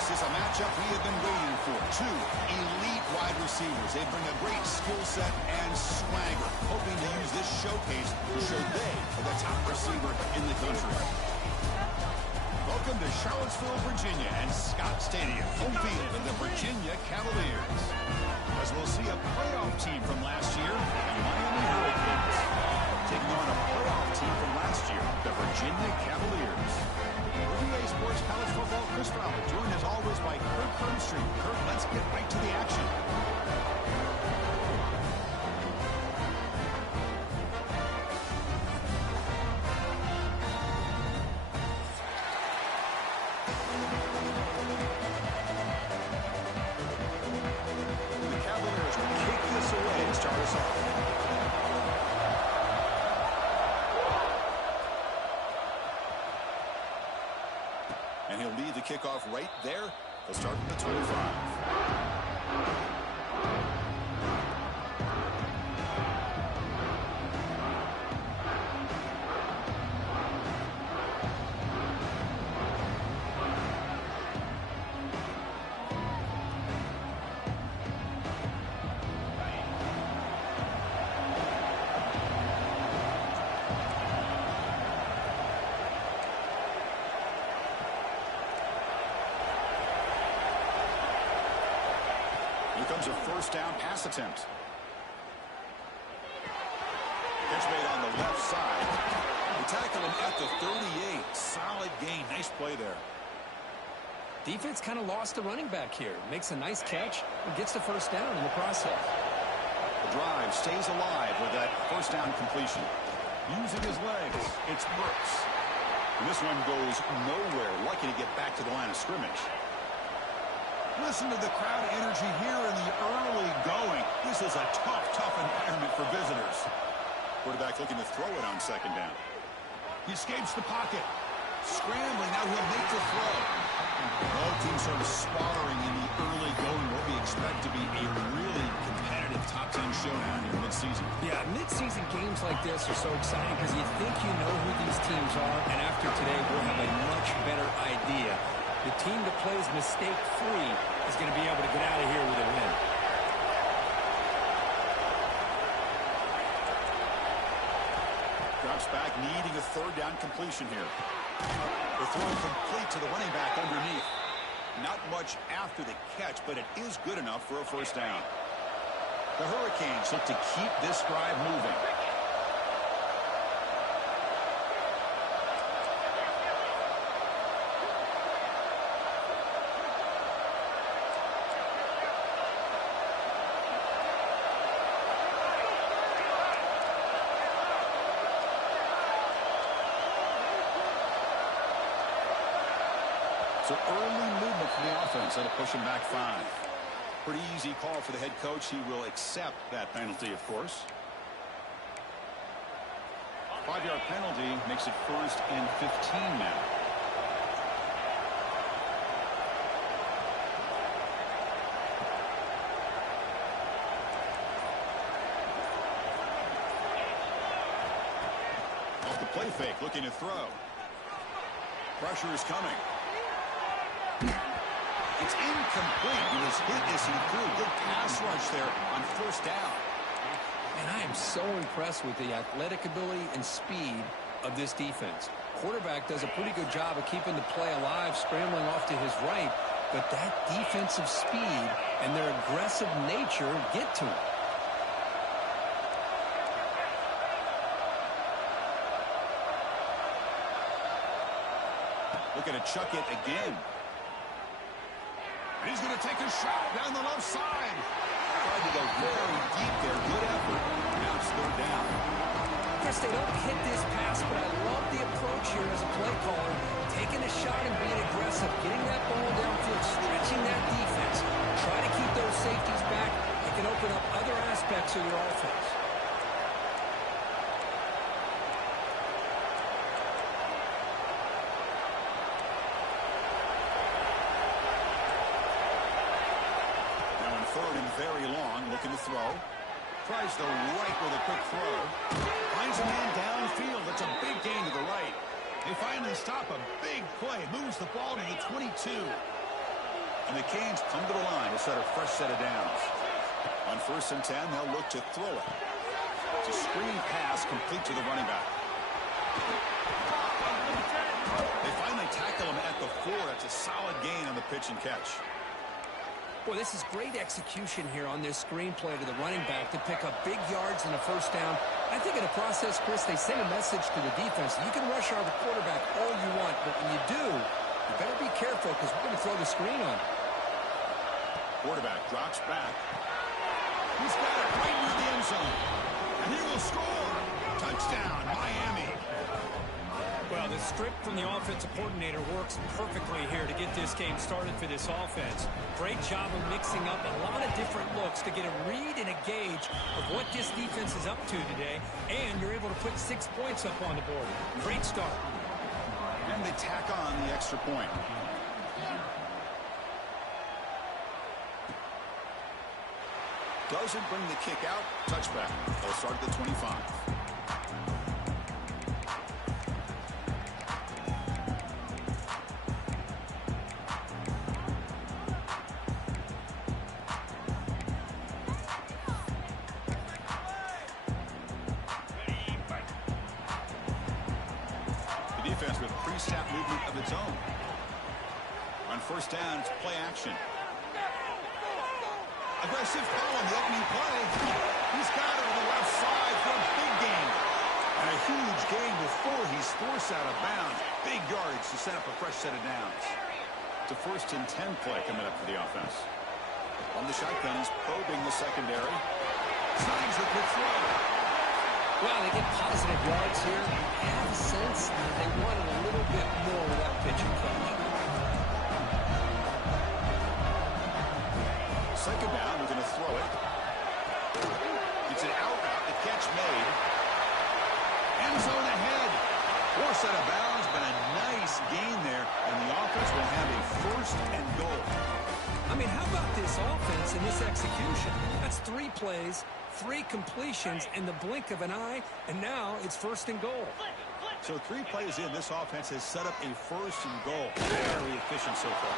This is a matchup we have been waiting for. Two elite wide receivers. They bring a great skill set and swagger, hoping to use this showcase to show they are the top receiver in the country. Welcome to Charlottesville, Virginia, and Scott Stadium, home field of the Virginia Cavaliers. As we'll see a playoff team from last year, the Miami Hurricanes, taking on a playoff team from last year, the Virginia Cavaliers. VA Sports College Football, Chris Fowler, joined as always by Kirk Hermstreet. Kirk, let's get right to the action. The Cavaliers will kick this away to start us off. And he'll lead the kickoff right there. They'll start at the 25. Here comes a first down pass attempt. Catch made on the left side. They tackle him at the 38. Solid gain. Nice play there. Defense kind of lost the running back here. Makes a nice catch and gets the first down in the process. The drive stays alive with that first down completion. Using his legs, it's Brooks. And this one goes nowhere. Lucky to get back to the line of scrimmage. Listen to the crowd energy here in the early going. This is a tough environment for visitors. Quarterback looking to throw it on second down. He escapes the pocket. Scrambling, now he'll make the throw. Both teams sort of sparring in the early going. What we expect to be a really competitive top 10 showdown here mid-season. Yeah, mid-season games like this are so exciting because you think you know who these teams are, and after today we'll have a much better idea. The team that plays mistake-free is going to be able to get out of here with a win. Drops back, needing a third down completion here. The throw complete to the running back underneath. Not much after the catch, but it is good enough for a first down. The Hurricanes look to keep this drive moving. So early movement from the offense. That'll push him back 5. Pretty easy call for the head coach. He will accept that penalty, of course. 5-yard penalty makes it 1st and 15 now. Off the play fake, looking to throw. Pressure is coming. It's incomplete. He was hit as he threw. Good pass rush there on first down. And I am so impressed with the athletic ability and speed of this defense. Quarterback does a pretty good job of keeping the play alive, scrambling off to his right, but that defensive speed and their aggressive nature get to him. Looking to chuck it again. He's going to take a shot down the left side. Tried to go very deep there. Good effort. Now it's third down. Chris, they don't hit this pass, but I love the approach here as a play caller. Taking a shot and being aggressive. Getting that ball downfield. Stretching that defense. Try to keep those safeties back. It can open up other aspects of your offense. Third and very long, looking to throw. Tries the right with a quick throw. Finds a man downfield. That's a big gain to the right. They finally stop a big play. Moves the ball to the 22. And the Canes come to the line to set a fresh set of downs. On 1st and 10, they'll look to throw it. It's a screen pass complete to the running back. They finally tackle him at the 4. It's a solid gain on the pitch and catch. Boy, this is great execution here on this screenplay to the running back to pick up big yards and a first down. I think in the process, Chris, they send a message to the defense. You can rush our quarterback all you want, but when you do, you better be careful because we're going to throw the screen on. Quarterback drops back. He's got it right near the end zone. And he will score. Touchdown, Miami. Well, the script from the offensive coordinator works perfectly here to get this game started for this offense. Great job of mixing up a lot of different looks to get a read and a gauge of what this defense is up to today, and you're able to put 6 points up on the board. Great start. And they tack on the extra point. Doesn't bring the kick out. Touchback. They'll start at the 25. The defense with pre-snap movement of its own. On 1st down, it's play action. Aggressive call on the opening play. He's got it on the left side for a big gain. And a huge gain before he's forced out of bounds. Big yards to set up a fresh set of downs. It's a 1st and 10 play coming up for the offense. On the shotgun, he's probing the secondary. Signs the quick throw. Well, they get positive yards here. I have a sense they wanted a little bit more with that pitch and catch. Second down, we're going to throw it. It's an out route, the catch made. End zone ahead. Forced out of bounds, but a nice gain there. And the offense will have a 1st and goal. I mean, how about this offense and this execution? That's 3 plays, 3 completions in the blink of an eye, and now it's 1st and goal. So 3 plays in, this offense has set up a 1st and goal. Very efficient so far.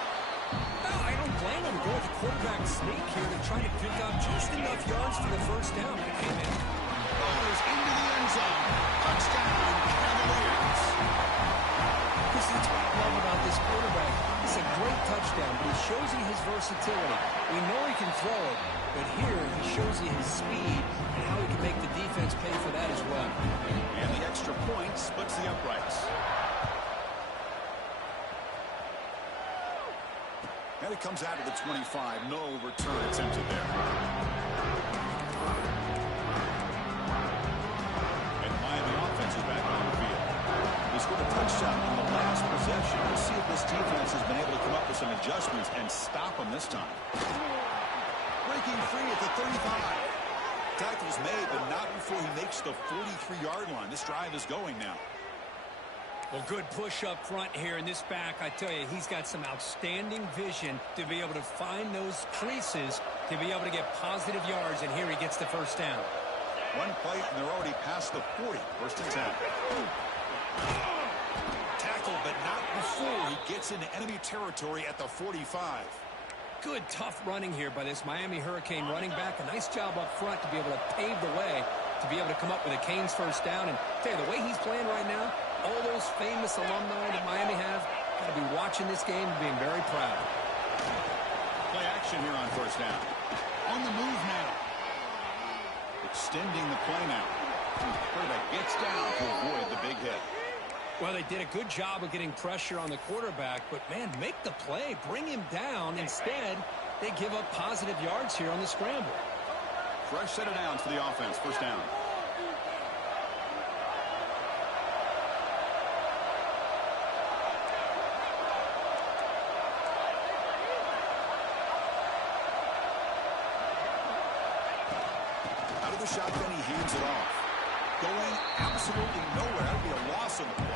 No, I don't blame him to go with the quarterback sneak here to try to pick up just enough yards for the first down. But hey, man. Goes into the end zone. Touchdown, Cavaliers. Chris, that's what I love about this quarterback. It's a great touchdown, but he shows you his versatility. We know he can throw it, but here he shows you his speed and how he can make the defense pay for that as well. And the extra point splits the uprights. And it comes out of the 25. No return attempted there. And Miami offense is back on the field. He scored a touchdown on the last possession. We'll see if this defense has been able to come up with some adjustments and stop them this time. Breaking free at the 35. Tackle's made, but not before he makes the 43-yard line. This drive is going now. Well, good push up front here in this back. I tell you, he's got some outstanding vision to be able to find those creases to be able to get positive yards, and here he gets the first down. One play, and they're already past the 40. 1st and 10. Tackle, but not before he gets into enemy territory at the 45. Good, tough running here by this Miami Hurricane running back. A nice job up front to be able to pave the way to be able to come up with a Canes first down. And tell you, the way he's playing right now, all those famous alumni that Miami have got to be watching this game and being very proud. Play action here on 1st down. On the move now. Extending the play now. Quarterback gets down to avoid the big hit. Well, they did a good job of getting pressure on the quarterback, but, man, make the play. Bring him down. Instead, they give up positive yards here on the scramble. Fresh set of downs for the offense. 1st down. Out of the shotgun, he hands it off. Going absolutely nowhere. That would be a loss on the play.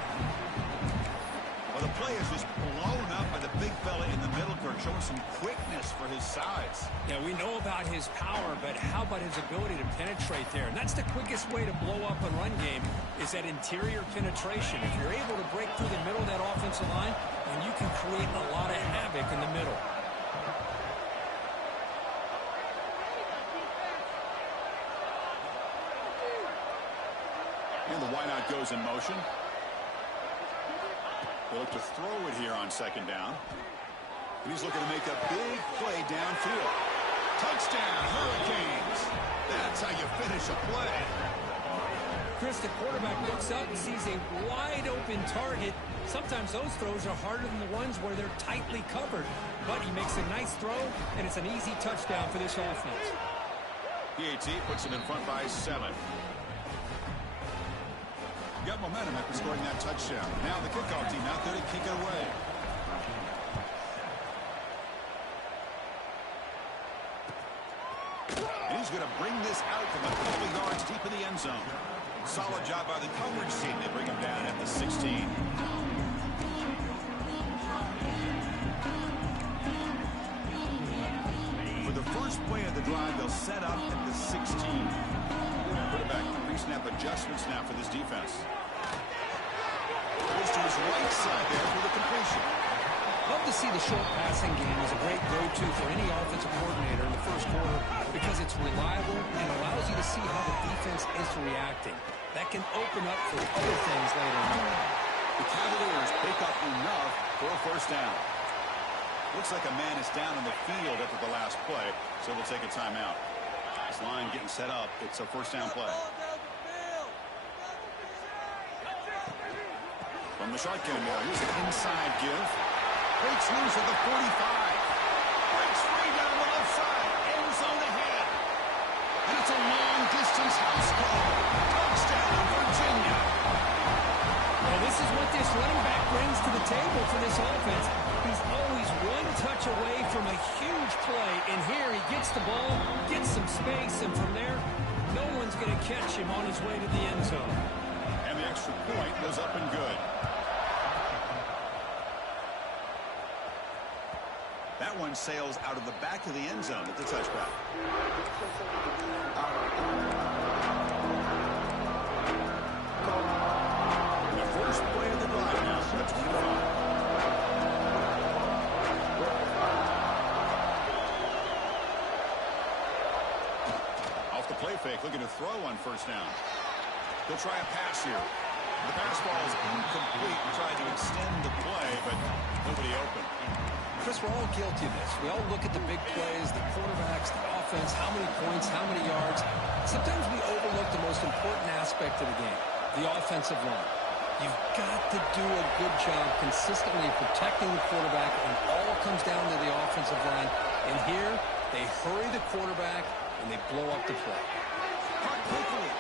Well, the play is just blown up by the big fella in the middle, Kirk, showing some quickness for his size. Yeah, we know about his power, but how about his ability to penetrate there? And that's the quickest way to blow up a run game is that interior penetration. If you're able to break through the middle of that offensive line, then you can create a lot of havoc in the middle. And the wideout goes in motion. They look to throw it here on second down. And he's looking to make a big play downfield. Touchdown, Hurricanes. That's how you finish a play. Chris, the quarterback looks up and sees a wide-open target. Sometimes those throws are harder than the ones where they're tightly covered. But he makes a nice throw, and it's an easy touchdown for this offense. PAT puts him in front by 7. Got momentum after scoring that touchdown. Now the kickoff team out there to kick it away. And he's going to bring this out from a couple yards deep in the end zone. Solid job by the coverage team. They bring him down at the 16. For the first play of the drive, they'll set up at the 16. Quarterback pre-snap adjustments now for this defense. Goes to his right side there for the completion. Love to see the short passing game as a great go-to for any offensive coordinator in the first quarter because it's reliable and allows you to see how the defense is reacting. That can open up for other things later on. The Cavaliers pick up enough for a first down. Looks like a man is down in the field after the last play, so we'll take a timeout. This line getting set up. It's a first down play. From the shotgun now, here's an inside give. Breaks loose at the 45. Breaks free down the left side. End zone ahead. And it's a long-distance house call. Touchdown, Virginia. Well, this is what this running back brings to the table for this offense. He's always one touch away from a huge play. And here he gets the ball, gets some space, and from there, no one's going to catch him on his way to the end zone. And the extra point goes up and good. That one sails out of the back of the end zone at the touchback. And the first play of the drive now, so that's 25. Off the play fake, looking to throw on first down. He'll try a pass here. The pass ball is incomplete. We tried to extend the play, but nobody open. Chris, we're all guilty of this. We all look at the big plays, the quarterbacks, the offense, how many points, how many yards. Sometimes we overlook the most important aspect of the game, the offensive line. You've got to do a good job consistently protecting the quarterback, and it all comes down to the offensive line. And here, they hurry the quarterback, and they blow up the play. Caught quickly.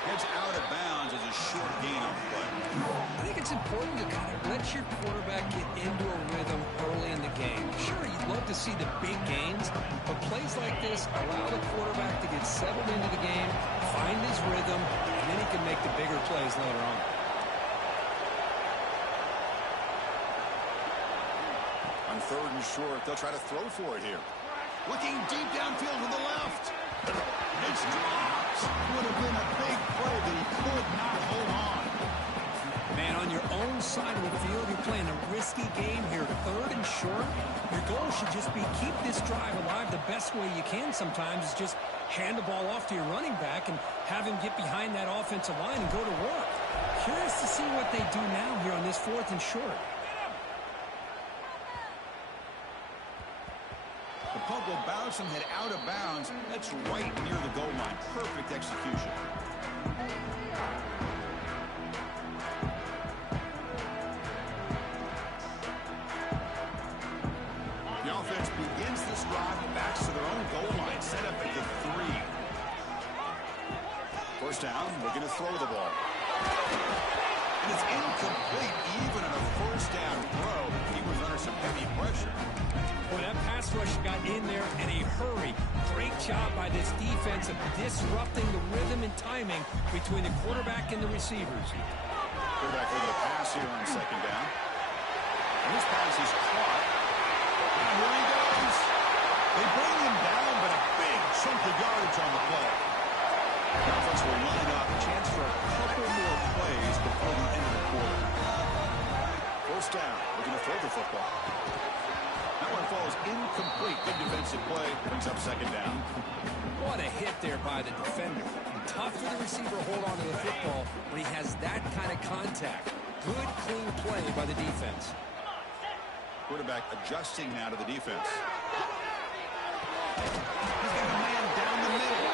Heads out of bounds as a short gain on the play. I think it's important to kind of let your quarterback get into a rhythm early in the game. Sure, you'd love to see the big gains, but plays like this allow the quarterback to get settled into the game, find his rhythm, and then he can make the bigger plays later on. On third and short, they'll try to throw for it here. Looking deep downfield to the left. It's dropped. Would have been a big play, but he could not hold on. Man, on your own side of the field, you're playing a risky game here. Third and short, your goal should just be keep this drive alive the best way you can sometimes is just hand the ball off to your running back and have him get behind that offensive line and go to work. Curious to see what they do now here on this fourth and short. The punt will bounce and head out of bounds. That's right near the goal line. Perfect execution. The offense begins this drive and backs to their own goal line. Set up at the 3. First down, looking to throw the ball. And it's incomplete even on a first down throw. He was under some heavy pressure. Well, that pass rush got in there in a hurry. Great job by this defense of disrupting the rhythm and timing between the quarterback and the receivers. Quarterback looking to pass here on second down. And this pass is caught. And here he goes. They bring him down, but a big chunk of yardage on the play. The offense will line up. A chance for a couple more plays before the end of the quarter. First down. Looking to throw the football. That one falls incomplete. Good defensive play. Brings up second down. What a hit there by the defender. Tough for the receiver to hold on to the football when he has that kind of contact. Good, clean play by the defense. Quarterback adjusting now to the defense. He's got a man down the middle.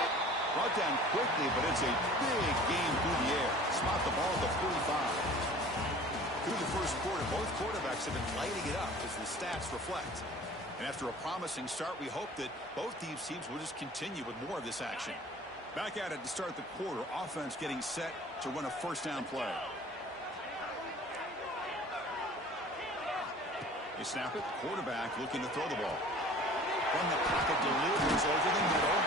Brought down quickly, but it's a big game through the air. Spot the ball at the 45. Through the first quarter, both quarterbacks have been lighting it up as the stats reflect. And after a promising start, we hope that both these teams will just continue with more of this action. Back at it to start the quarter. Offense getting set to run a first down play. They snap it. Quarterback looking to throw the ball. From the pocket, delivers over the middle.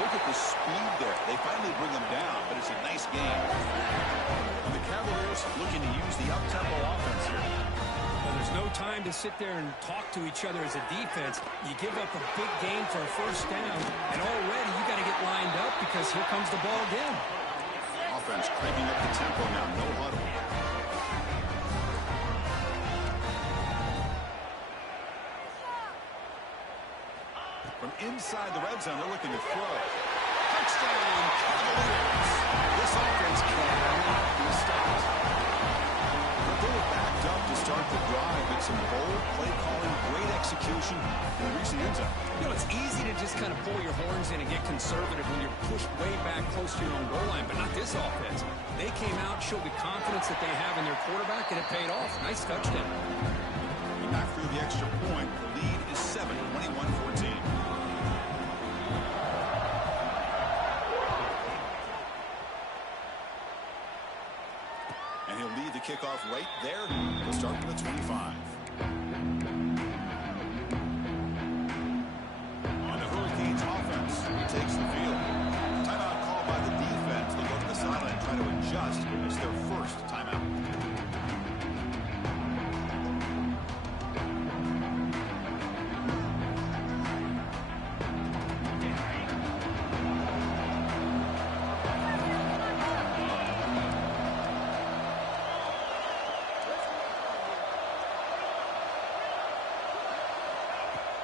Look at the speed there. They finally bring him down, but it's a nice game. And the Cavaliers looking to use the up-tempo offense here. Well, there's no time to sit there and talk to each other as a defense. You give up a big game for a first down, and already you got to get lined up because here comes the ball again. Offense cranking up the tempo now. No huddle. From inside the red zone, they're looking to throw. Touchdown, Cavaliers. This offense cannot be stopped. But they were backed up to start the drive, but some bold play calling, great execution, and reaching the end zone. You know, it's easy to just kind of pull your horns in and get conservative when you're pushed way back close to your own goal line, but not this offense. They came out, showed the confidence that they have in their quarterback, and it paid off. Nice touchdown. Back through the extra point. The lead is 7, 21-14. And he'll lead the kickoff right there. He'll start from the 25. And the Hurricanes offense takes the field. Timeout called by the defense. They'll go to the sideline and try to adjust. It's their first timeout.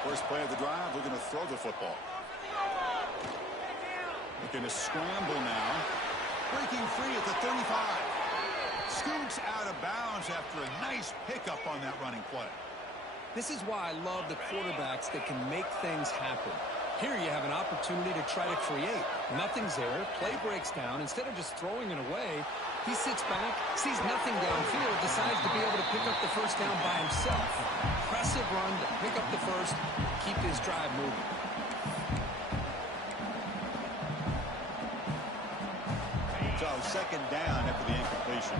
First play of the drive, looking to throw the football. Looking to scramble now. Breaking free at the 35. Scoots out of bounds after a nice pickup on that running play. This is why I love the quarterbacks that can make things happen. Here you have an opportunity to try to create. Nothing's there. Play breaks down. Instead of just throwing it away, he sits back, sees nothing downfield, decides to be able to pick up the first down by himself. Impressive run to pick up the first, keep his drive moving. So second down after the incompletion.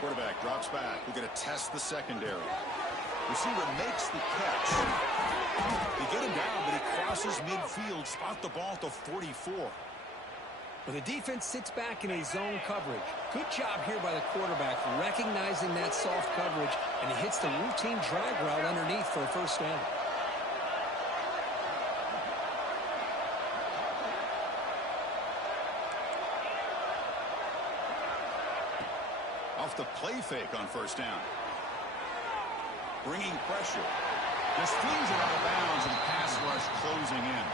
Quarterback drops back. We're going to test the secondary. Receiver makes the catch. They get him down, but he crosses midfield. Spot the ball at the 44. Well, the defense sits back in a zone coverage. Good job here by the quarterback, recognizing that soft coverage, and he hits the routine drag route underneath for a first down. Off the play fake on first down. Bringing pressure. Just flings it out of bounds and pass rush closing in.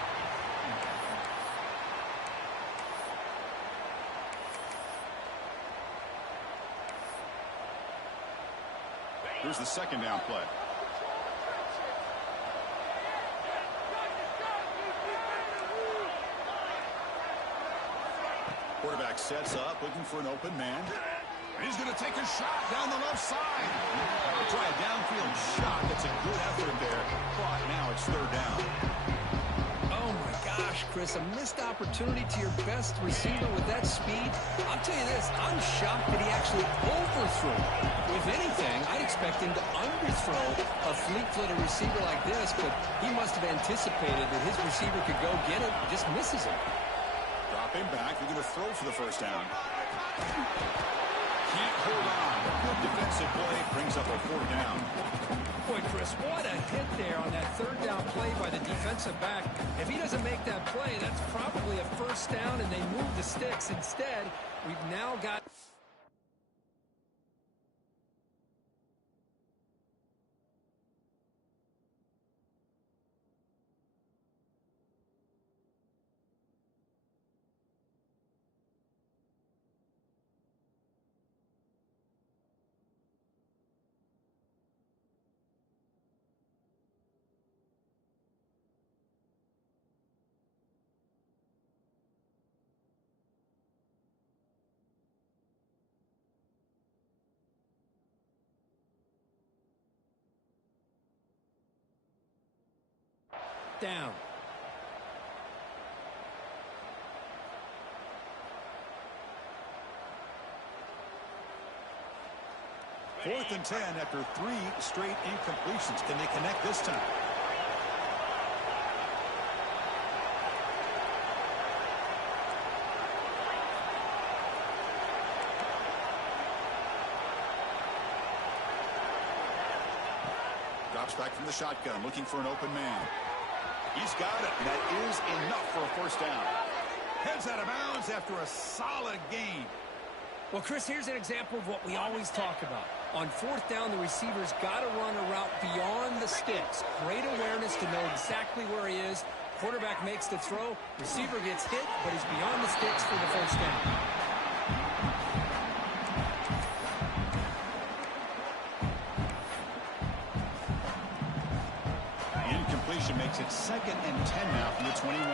Here's the second down play. Quarterback sets up, looking for an open man. He's going to take a shot down the left side. Try a downfield shot. That's a good effort there. But now it's third down. Oh, my gosh, Chris. A missed opportunity to your best receiver with that speed. I'll tell you this. I'm shocked that he actually overthrew. If anything, I'd expect him to underthrow a fleet-footed receiver like this, but he must have anticipated that his receiver could go get it and just misses him. Dropping back. They're going to throw for the first down. Hold on. Good defensive play brings up a fourth down. Boy, Chris, what a hit there on that third down play by the defensive back. If he doesn't make that play, that's probably a first down, and they move the sticks. Instead, we've now got... down. Fourth and 10 after 3 straight incompletions. Can they connect this time? Drops back from the shotgun, looking for an open man. He's got it. That is enough for a first down. Heads out of bounds after a solid gain. Well, Chris, here's an example of what we always talk about. On fourth down, the receiver's got to run a route beyond the sticks. Great awareness to know exactly where he is. Quarterback makes the throw. Receiver gets hit, but he's beyond the sticks for the first down. Incompletion makes it 2nd and 10 now from the 21.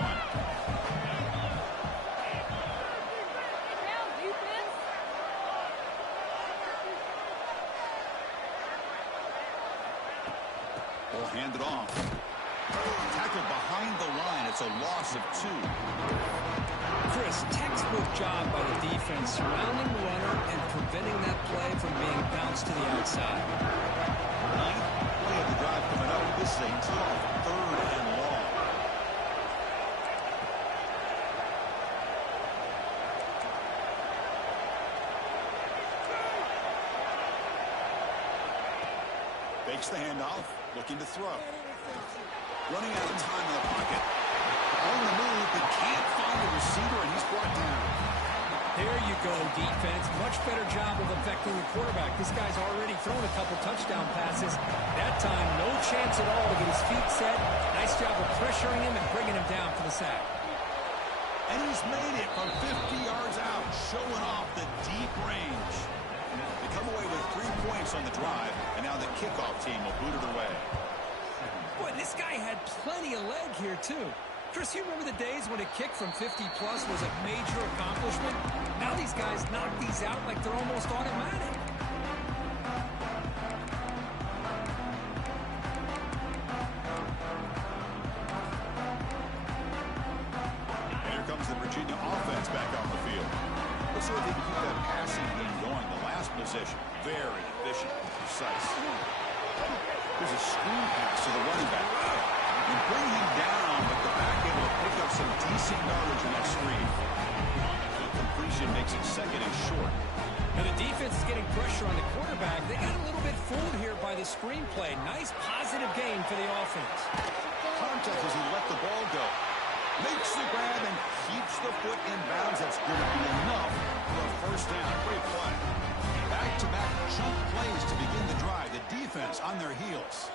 Ball handed off. Tackled behind the line. It's a loss of 2. Chris, textbook job by the defense surrounding the runner and preventing that play from being bounced to the outside. 9th play of the drive coming up. This is a tough 3rd and long. Fakes the handoff, looking to throw. Running out of time in the pocket. On the move, but can't find the receiver, and he's brought down. There you go, defense. Much better job of affecting the quarterback. This guy's already thrown a couple touchdown passes. That time, no chance at all to get his feet set. Nice job of pressuring him and bringing him down for the sack. And he's made it from 50 yards out, showing off the deep range. They come away with 3 points on the drive, and now the kickoff team will boot it away. Boy, this guy had plenty of leg here, too. Chris, you remember the days when a kick from 50-plus was a major accomplishment? Now these guys knock these out like they're almost automatic. And here comes the Virginia offense back on the field. Let's see if they can keep that passing game going. The last possession, very efficient and precise. There's a screen pass to the running back. And bring him down, but the back able to pick up some decent yardage on that screen. The completion makes it 2nd and short. Now the defense is getting pressure on the quarterback. They got a little bit fooled here by the screenplay. Nice positive gain for the offense. Contact as he let the ball go. Makes the grab and keeps the foot in bounds. That's going to be enough for a first down. Great play. Back-to-back jump plays to begin the drive. The defense on their heels.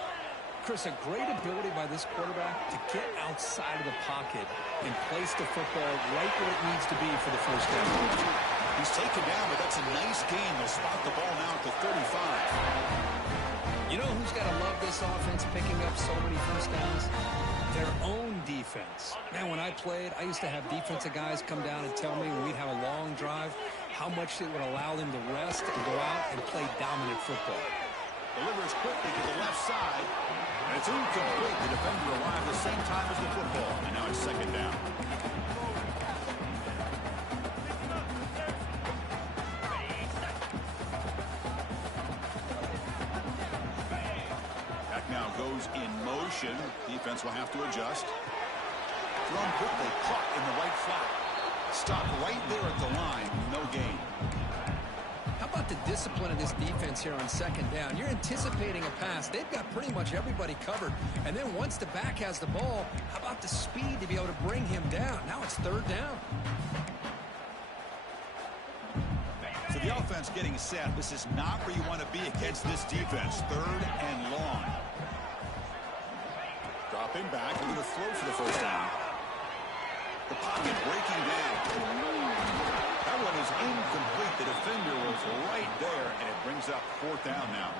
Chris, a great ability by this quarterback to get outside of the pocket and place the football right where it needs to be for the first down. He's taken down, but that's a nice gain. They'll spot the ball now at the 35. You know who's got to love this offense picking up so many first downs? Their own defense. Man, when I played, I used to have defensive guys come down and tell me when we'd have a long drive how much it would allow them to rest and go out and play dominant football. Delivers quickly to the left side. And it's incomplete. The defender arrived at the same time as the football. And now it's 2nd down. Back now goes in motion. Defense will have to adjust. Thrown quickly. Caught in the right flat. Stopped right there at the line. No gain. How about the discipline of this defense here on 2nd down? You're anticipating a pass. They've got pretty much everybody covered. And then once the back has the ball, how about the speed to be able to bring him down? Now it's 3rd down. So the offense getting set. This is not where you want to be against this defense. 3rd and long. Dropping back. We're going to throw for the first down. The pocket breaking down. That one is incomplete. The defender was right there, and it brings up 4th down now.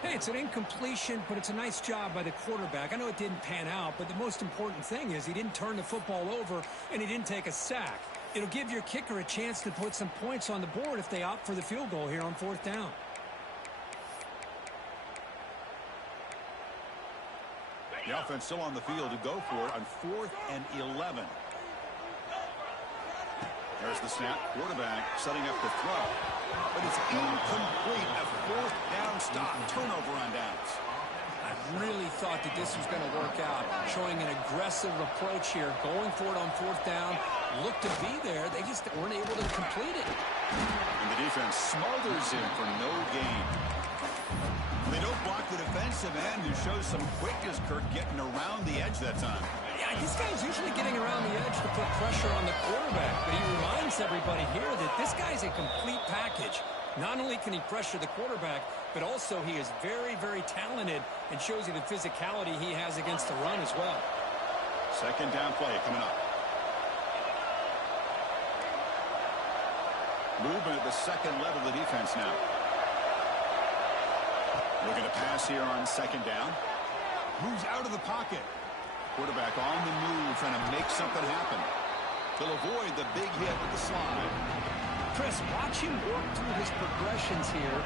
Hey, it's an incompletion, but it's a nice job by the quarterback. I know it didn't pan out, but the most important thing is he didn't turn the football over, and he didn't take a sack. It'll give your kicker a chance to put some points on the board if they opt for the field goal here on 4th down. The offense still on the field to go for it on 4th and 11. There's the snap. Quarterback setting up the throw. But it's incomplete. A 4th down stop. Turnover on downs. I really thought that this was going to work out. Showing an aggressive approach here. Going for it on 4th down. Looked to be there. They just weren't able to complete it. And the defense smothers him for no gain. They don't block the defensive end, who shows some quickness, Kirk, getting around the edge that time. Yeah, this guy's usually getting around the edge to put pressure on the quarterback, but he reminds everybody here that this guy's a complete package. Not only can he pressure the quarterback, but also he is very, very talented and shows you the physicality he has against the run as well. 2nd down play coming up. Movement at the 2nd level of the defense now. Looking to pass here on 2nd down. Moves out of the pocket. Quarterback on the move, trying to make something happen. They'll avoid the big hit with the slide. Chris, watch him work through his progressions here.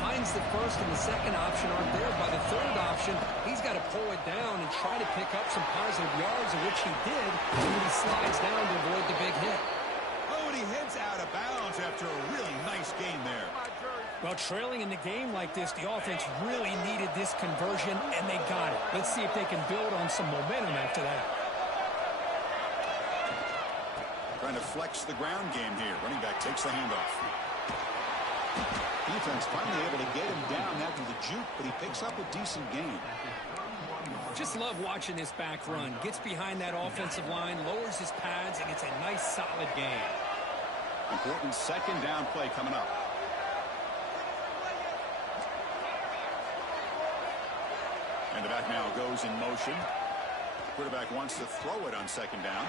Finds the 1st and the 2nd option aren't there. By the 3rd option, he's got to pull it down and try to pick up some positive yards, of which he did, when he slides down to avoid the big hit. Oh, and he heads out of bounds after a really nice game there. Well, trailing in the game like this, the offense really needed this conversion, and they got it. Let's see if they can build on some momentum after that. Trying to flex the ground game here. Running back takes the handoff. Defense finally able to get him down after the juke, but he picks up a decent gain. Just love watching this back run. Gets behind that offensive line, lowers his pads, and it's a nice, solid gain. Important 2nd down play coming up. And the back now goes in motion. Quarterback wants to throw it on 2nd down.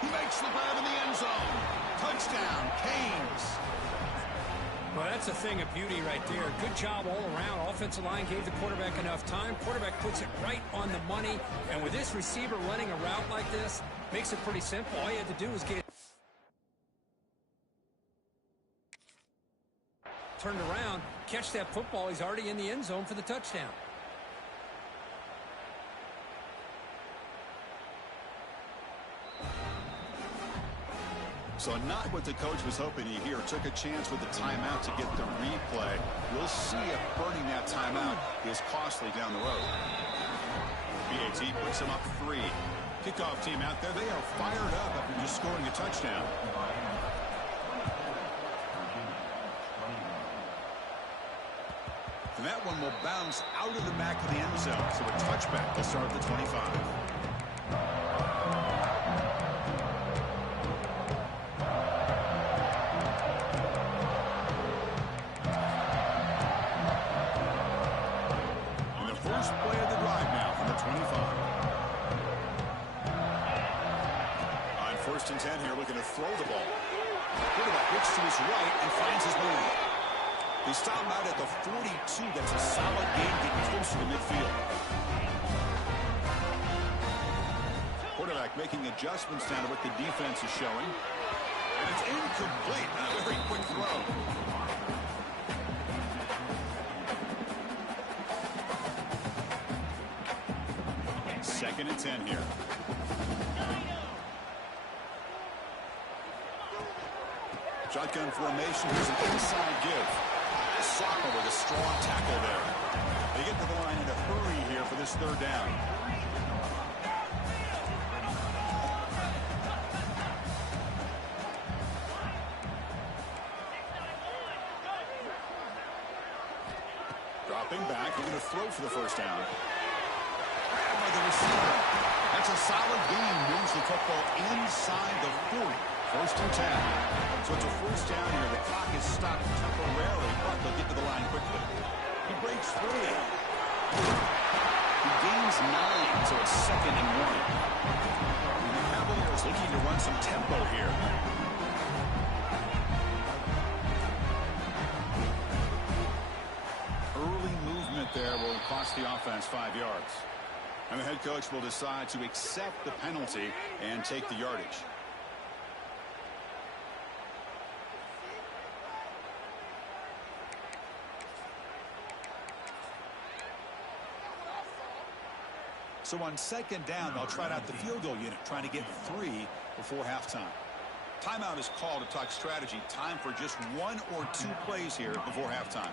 He makes the grab in the end zone. Touchdown, Canes. Well, that's a thing of beauty right there. Good job all around. Offensive line gave the quarterback enough time. Quarterback puts it right on the money. And with this receiver running a route like this, makes it pretty simple. All you had to do was get turned around, catch that football. He's already in the end zone for the touchdown. So not what the coach was hoping to hear. Took a chance with the timeout to get the replay. We'll see if burning that timeout is costly down the road. BAT puts him up 3. Kickoff team out there. They are fired up after just scoring a touchdown. And that one will bounce out of the back of the end zone. So a touchback will start at the 25. First and 10 here, looking to throw the ball. Quarterback looks to his right and finds his man. They stop him out at the 42. That's a solid gain, getting closer to midfield. Quarterback making adjustments down to what the defense is showing. And it's incomplete. A very quick throw. Second and 10 here. Shotgun formation. Here's an inside give. Soccer with a strong tackle there. They get to the line in a hurry here for this 3rd down. Dropping back. We're going to throw for the 1st down. Grab by the receiver. That's a solid gain. Moves the football inside the 40. 1st and 10. So it's a 1st down here. The clock is stopped temporarily, but they'll get to the line quickly. He breaks free. He gains 9, so it's 2nd and 1. And the Cavaliers looking to run some tempo here. Early movement there will cost the offense 5 yards. And the head coach will decide to accept the penalty and take the yardage. So on second down, they'll try out the field goal unit, trying to get 3 before halftime. Timeout is called to talk strategy. Time for just 1 or 2 plays here before halftime.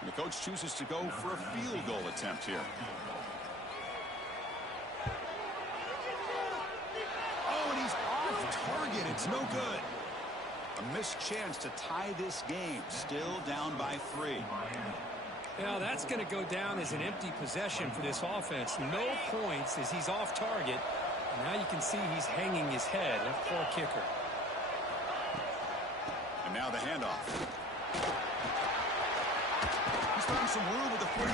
And the coach chooses to go for a field goal attempt here. Oh, and he's off target. It's no good. A missed chance to tie this game. Still down by 3. Now that's going to go down as an empty possession for this offense. No points as he's off target. And now you can see he's hanging his head. A poor kicker. And now the handoff. He's found some room with the 45.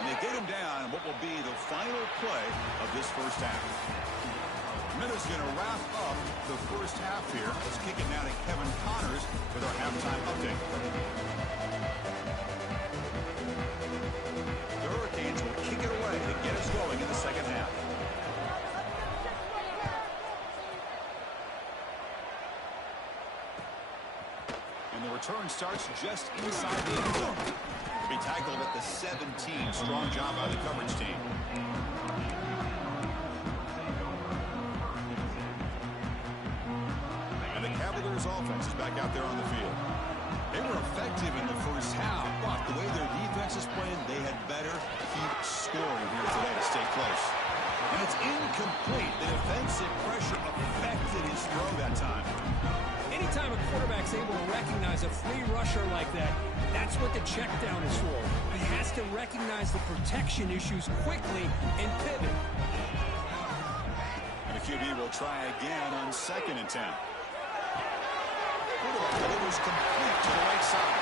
And they get him down in what will be the final play of this first half. Minutes going to wrap up the first half here. Let's kick it now to Kevin Connors with our halftime update. The Hurricanes will kick it away to get us going in the second half. And the return starts just inside the end zone. To be tackled at the 17. Strong job by the coverage team. And the Cavaliers offense is back out there on the field. They were effective in the first half, but the way their defense is playing, they had better keep scoring here today to stay close. And it's incomplete. The defensive pressure affected his throw that time. Anytime a quarterback's able to recognize a free rusher like that, that's what the check down is for. He has to recognize the protection issues quickly and pivot. And the QB will try again on 2nd and 10. Quarterback delivers complete to the right side.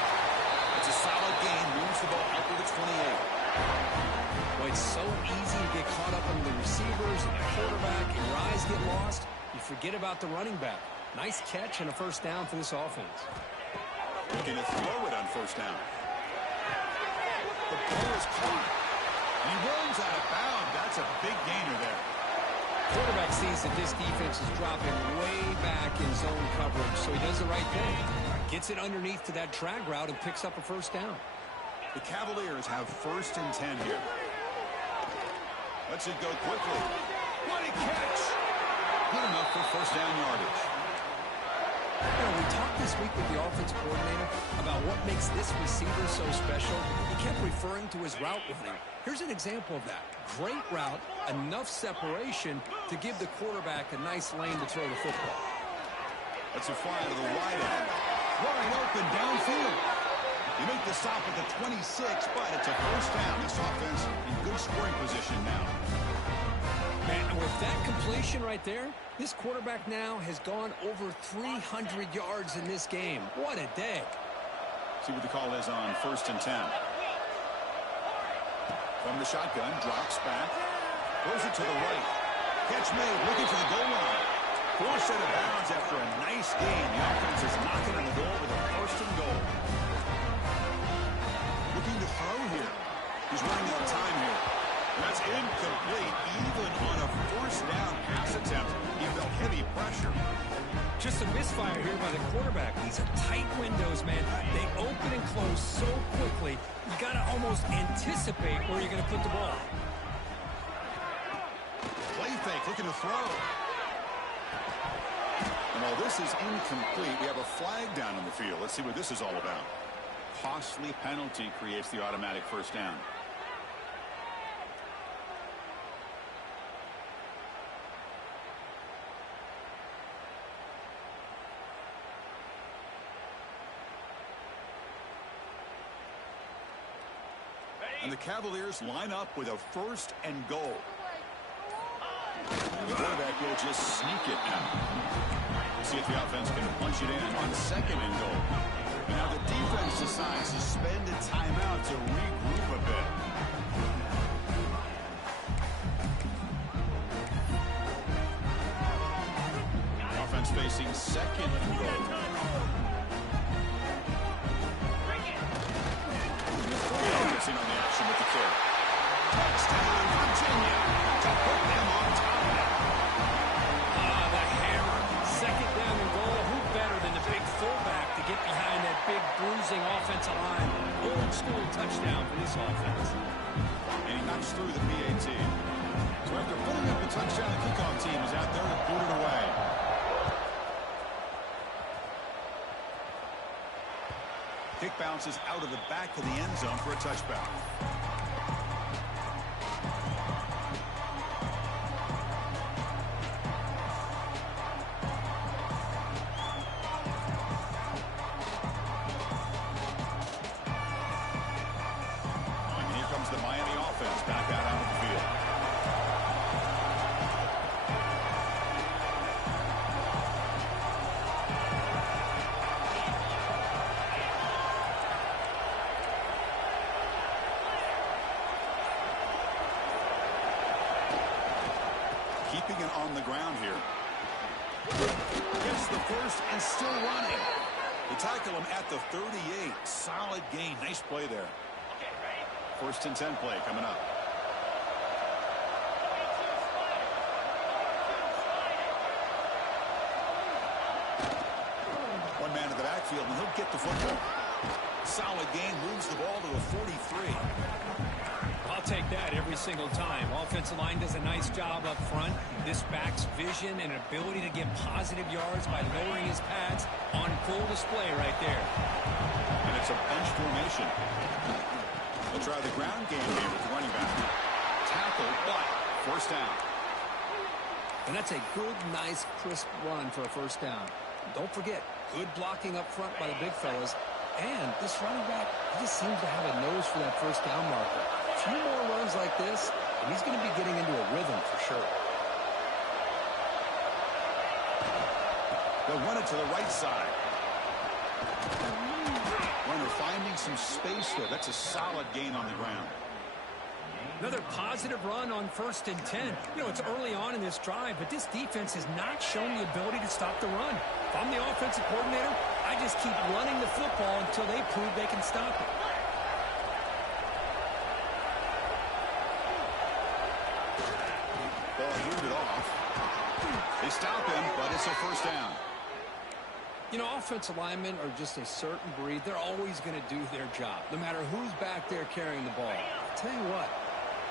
It's a solid gain, moves the ball up to the 28. Well, it's so easy to get caught up on the receivers and the quarterback, and your eyes get lost. You forget about the running back. Nice catch and a first down for this offense. Looking to throw it on first down. The ball is caught. And he runs out of bounds. That's a big gainer there. Quarterback sees that this defense is dropping way back in zone coverage, so he does the right thing. Gets it underneath to that drag route and picks up a first down. The Cavaliers have 1st and 10 here. Lets it go quickly. What a catch! Good enough for first down yardage. You know, we talked this week with the offense coordinator about what makes this receiver so special. He kept referring to his route running. Here's an example of that. Great route, enough separation to give the quarterback a nice lane to throw the football. That's a fly to the wide end. Wide open downfield. You make the stop at the 26, but it's a first down. This offense in good scoring position now. Man, with that completion right there, this quarterback now has gone over 300 yards in this game. What a day. See what the call is on 1st and 10. From the shotgun, drops back. Throws it to the right. Catch made, looking for the goal line. Forced out of bounds after a nice gain. The offense is knocking on the door with a 1st and goal. Looking to throw here. He's running out of time here. That's incomplete. Even on a 1st down pass attempt, he felt heavy pressure. Just a misfire here by the quarterback. These are tight windows, man. They open and close so quickly. You got to almost anticipate where you're going to put the ball. Play fake, looking to throw. And while this is incomplete, we have a flag down on the field. Let's see what this is all about. Costly penalty creates the automatic first down. And the Cavaliers line up with a 1st and goal. The quarterback will just sneak it now. See if the offense can punch it in on 2nd and goal. And now the defense decides to spend a timeout to regroup a bit. Offense facing 2nd and goal. Focusing on the action with the carry. Touchdown, Virginia, to put them on top of it. The hammer. 2nd down and goal. Who better than the big fullback to get behind that big bruising amazing offensive line. Old school touchdown for this offense. And he knocks through the PAT. So after putting up the touchdown, the kickoff team is out there to boot it away. Kick bounces out of the back of the end zone for a touchback. And here comes the Miami offense back out onto the field. Keeping it on the ground here. Gets the first and still running. They tackle him at the 38. Solid gain. Nice play there. First and 10 play coming up. One man in the backfield, and he'll get the football. Solid gain. Moves the ball to the 43. I'll take that every single time. Offensive line does a nice job up front. This back's vision and ability to get positive yards by lowering his pads on full display right there. And it's a bunch formation. They'll try the ground game here with the running back. Tackle, but first down. And that's a good, nice, crisp run for a first down. Don't forget, good blocking up front by the big fellas. And this running back, he just seems to have a nose for that first down marker. A few more runs like this, and he's going to be getting into a rhythm for sure. They'll run it to the right side. Runner finding some space there. That's a solid gain on the ground. Another positive run on 1st and 10. You know, it's early on in this drive, but this defense has not shown the ability to stop the run. If I'm the offensive coordinator, I just keep running the football until they prove they can stop it. Ball rooted off. They stop him, but it's a first down. You know, offensive linemen are just a certain breed. They're always going to do their job, no matter who's back there carrying the ball. I'll tell you what,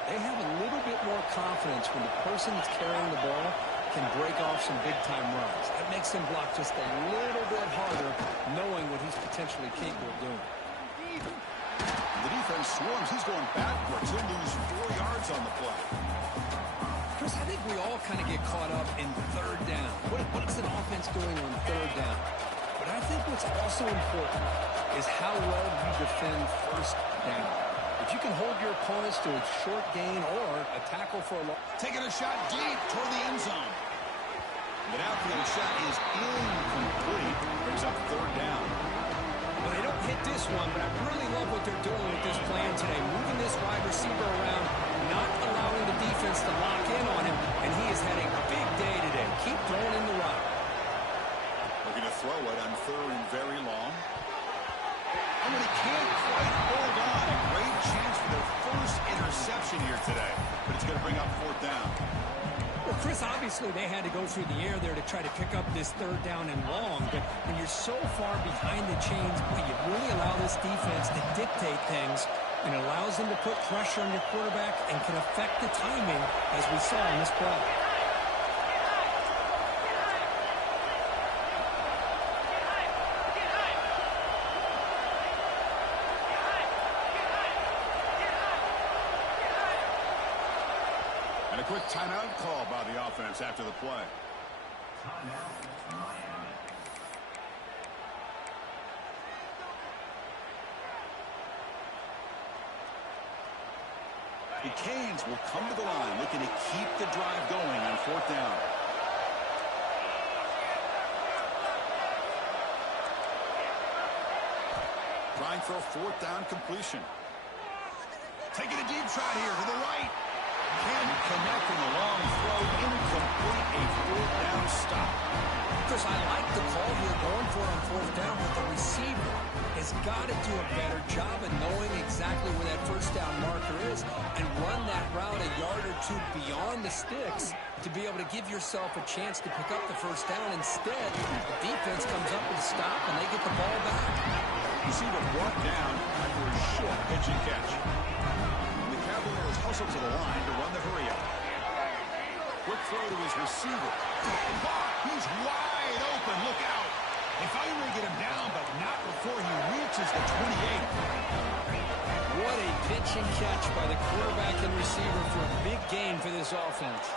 they have a little bit more confidence when the person that's carrying the ball can break off some big-time runs. That makes them block just a little bit harder, knowing what he's potentially capable of doing. The defense swarms. He's going backwards. He'll lose 4 yards on the play. Chris, I think we all kind of get caught up in third down. What is an offense doing on third down? But I think what's also important is how well you defend first down. If you can hold your opponents to a short gain or a tackle for a long... Taking a shot deep toward the end zone. The outfield shot is incomplete. Brings up third down. Well, they don't hit this one, but I really love what they're doing with this plan today. Moving this wide receiver around, not allowing the defense to lock in on him, and he is having a big day today. Keep throwing in the rock. Looking to throw it on third and very long. And when he can't quite hold on, a great chance for their first interception here today. But it's going to bring up fourth down. Well, Chris, obviously they had to go through the air there to try to pick up this third down and long, but when you're so far behind the chains, you really allow this defense to dictate things, and it allows them to put pressure on your quarterback and can affect the timing, as we saw in this play. And a quick timeout call by the offense after the play. The Canes will come to the line looking to keep the drive going on fourth down. Trying for a fourth down completion. Taking a deep shot here to the right. Can't connect in the long throw. Incomplete. A fourth down stop. Chris, I like the call here going for it on fourth down, but the receiver has got to do a better job of knowing exactly where that first down marker is and run that route a yard or two beyond the sticks to be able to give yourself a chance to pick up the first down. Instead, the defense comes up with a stop and they get the ball back. Receiver brought down after a short pitch and catch. The Cavaliers hustle to the line to run the hurry-up. Quick throw to his receiver. He's wide open. Look out. They finally get him down, but not before he reaches the 28. What a pitch and catch by the quarterback and receiver for a big gain for this offense.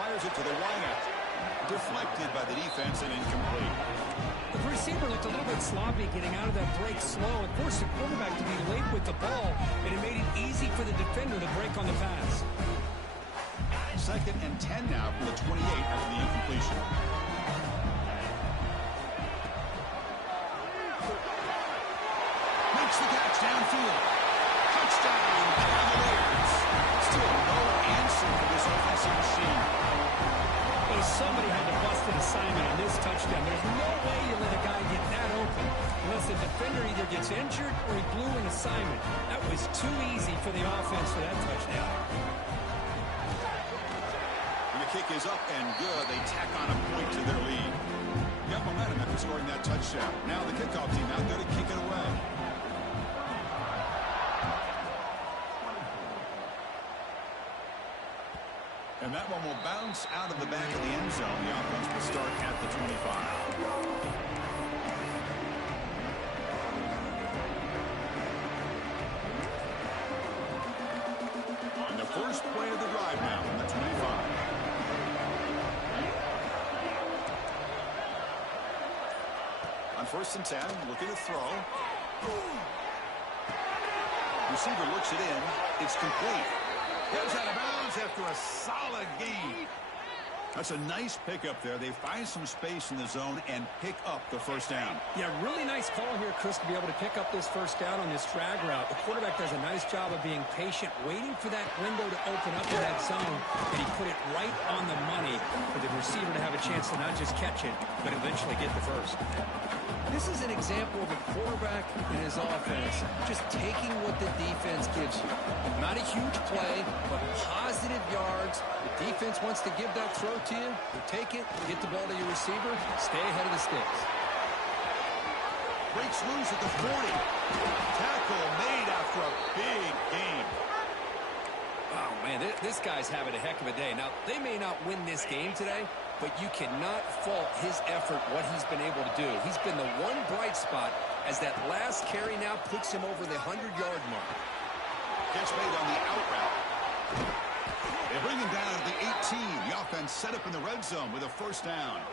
Fires it to the wideout. Deflected by the defense and incomplete. The receiver looked a little bit sloppy getting out of that break slow and forced the quarterback to be late with the ball, and it made it easy for the defender to break on the pass. 2nd and 10 now from the 28 after the incompletion. Makes the catch downfield. Touchdown, Cavaliers. Still no answer for this offensive machine. Well, somebody had to bust an assignment on this touchdown. There's no way you let a guy get that open unless the defender either gets injured or he blew an assignment. That was too easy for the offense for that touchdown. And the kick is up and good. They tack on a point to their lead. Got momentum after scoring that touchdown. Now the kickoff team out there to kick it away. And that one will bounce out of the back of the end zone. The offense will start at the 25. And the first play of the drive now from the 25. On 1st and 10, looking to throw. Receiver looks it in. It's complete. Goes out of bounds after a solid gain. That's a nice pickup there. They find some space in the zone and pick up the first down. Yeah, really nice call here, Chris, to be able to pick up this first down on this drag route. The quarterback does a nice job of being patient, waiting for that window to open up in that zone, and he put it right on the money for the receiver to have a chance to not just catch it, but eventually get the first. This is an example of a quarterback in his offense just taking what the defense gives you. Not a huge play, but positive yards. The defense wants to give that throw to you. You take it, get the ball to your receiver, stay ahead of the sticks. Breaks loose at the 40. Tackle made after a big game. Oh, man, this guy's having a heck of a day. Now, they may not win this game today, but you cannot fault his effort, what he's been able to do. He's been the one bright spot as that last carry now puts him over the 100-yard mark. Catch made on the out route. They bring him down to the 18. The offense set up in the red zone with a first down.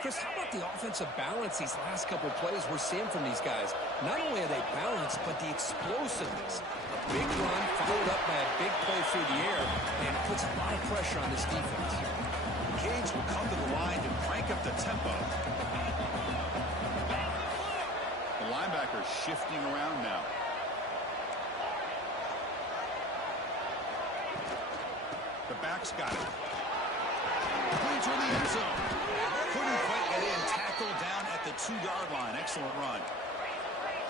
Chris, how about the offensive balance these last couple of plays we're seeing from these guys? Not only are they balanced, but the explosiveness. A big run followed up by a big play through the air, and it puts a lot of pressure on this defense. Cage will come to the line to crank up the tempo. The linebacker shifting around now. The back's got it. Clean to the end zone. Couldn't quite get in. Tackled down at the 2-yard line. Excellent run.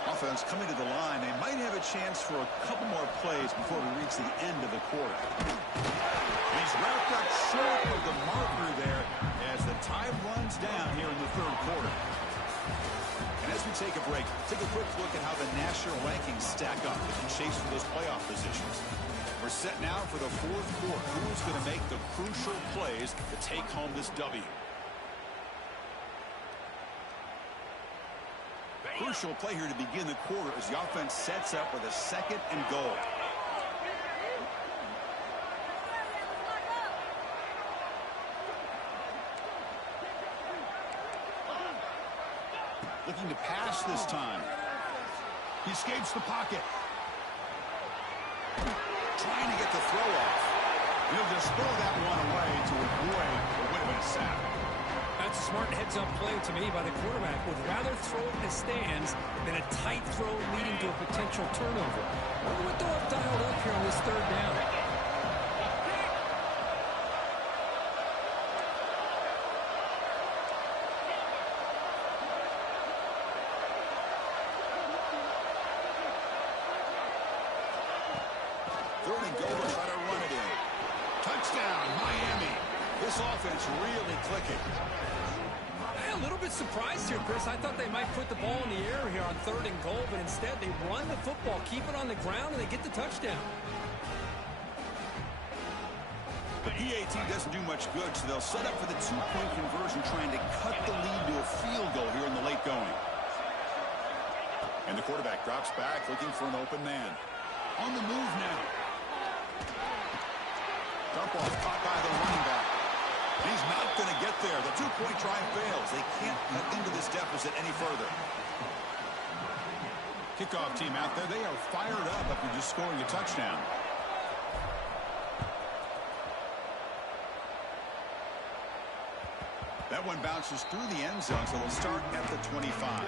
Offense coming to the line. They might have a chance for a couple more plays before we reach the end of the quarter. He's wrapped up short of the marker there as the time runs down here in the 3rd quarter. And as we take a break, take a quick look at how the national rankings stack up in the chase for those playoff positions. We're set now for the 4th quarter. Who's going to make the crucial plays to take home this W? Crucial play here to begin the quarter as the offense sets up with a 2nd and goal. Looking to pass this time. He escapes the pocket. Trying to get the throw off. He'll just throw that one away to avoid what would have been a sack. That's a smart heads-up play to me by the quarterback. Would rather throw it in the stands than a tight throw leading to a potential turnover. Wonder what they'll have dialed up here on this 3rd down. This offense really clicking. Yeah, a little bit surprised here, Chris. I thought they might put the ball in the air here on 3rd and goal, but instead they run the football, keep it on the ground, and they get the touchdown. The PAT doesn't do much good, so they'll set up for the 2-point conversion, trying to cut the lead to a field goal here in the late going. And the quarterback drops back, looking for an open man. On the move now. Dump off caught by the running back. He's not going to get there. The 2-point try fails. They can't cut into this deficit any further. Kickoff team out there. They are fired up after just scoring a touchdown. That one bounces through the end zone, so they'll start at the 25.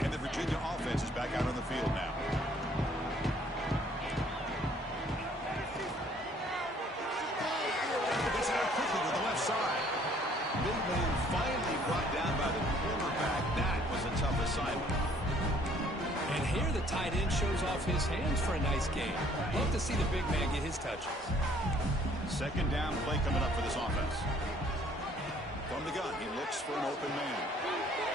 And the Virginia offense is back out on the field now. Gets it out quickly to the left side. Big man finally brought down by the quarterback. That was a tough assignment. And here the tight end shows off his hands for a nice game. Love to see the big man get his touches. 2nd down play coming up for this offense. From the gun, he looks for an open man.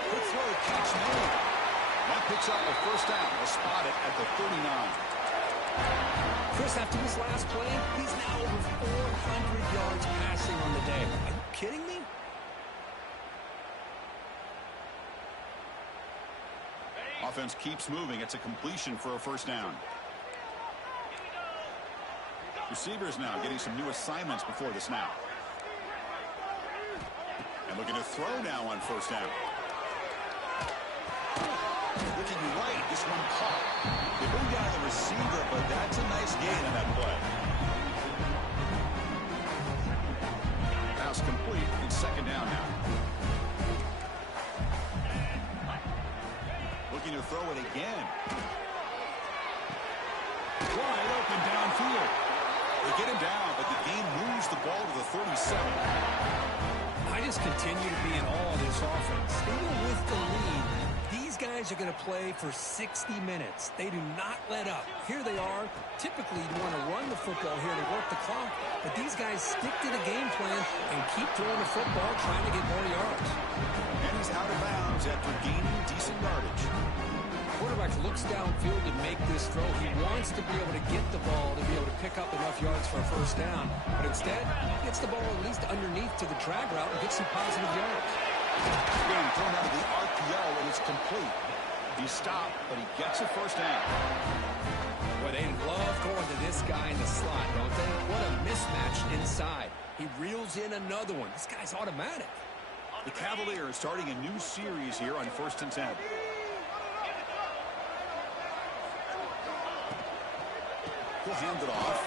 Quick throw, catch made. That picks up a 1st down. They'll spot it at the 39. Chris, after this last play, he's now over 400 yards passing on the day. Are you kidding me? Offense keeps moving. It's a completion for a 1st down. Receivers now getting some new assignments before the snap. And looking to throw now on 1st down. Looking right, this one caught. They bring down the receiver, but that's a nice gain on that play. Pass complete, and 2nd down now. Looking to throw it again. Wide open downfield. They get him down, but the game moves the ball to the 37. I just continue to be in awe of this offense. Even with the lead, these guys are going to play for 60 minutes. They do not let up. Here they are. Typically, you want to run the football here to work the clock, but these guys stick to the game plan and keep throwing the football, trying to get more yards. And he's out of bounds after gaining decent yardage. Quarterback looks downfield to make this throw. He wants to be able to get the ball to be able to pick up enough yards for a 1st down. But instead, he gets the ball at least underneath to the drag route and gets some positive yards. Being thrown out of the RPO, and it's complete. He stopped, but he gets a 1st down. Boy, they love going to this guy in the slot, don't they? What a mismatch inside. He reels in another one. This guy's automatic. The Cavaliers starting a new series here on 1st and 10. He'll hand it off.